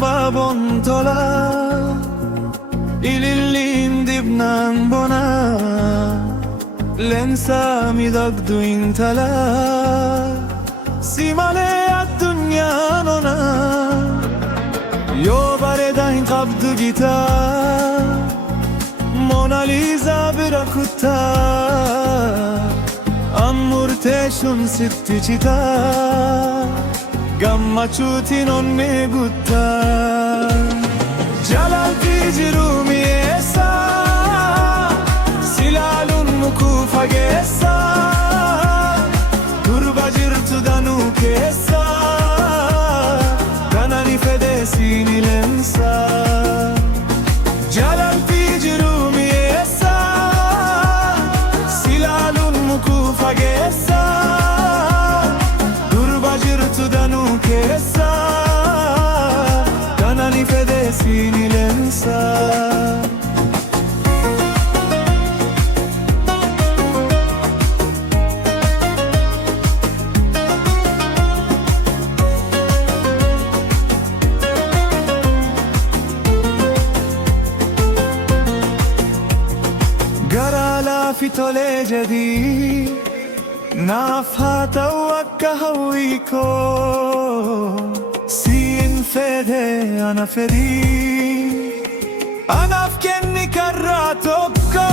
babon tola ililin dibnan bona lensa midagdu intala simale ad-dunya nona yo baredain qabdu gita Mona Lisa birakutta ammurteeshun sitti cita gammachuutiin onne gutta jalalti jiru mi'eessa silaaluun mukuu fageessa durba jirtu danuu keessa kanani fedhe siini leensa jalalti jiru mi'eessa silaaluun mukuu fageessa durba jirtu danuu keessa kanani fedhe siini leensa في tole jedhi naaf haa ta'u akka hawwiiko siin fedhe ana fedhi anaaf kenni karraa tokko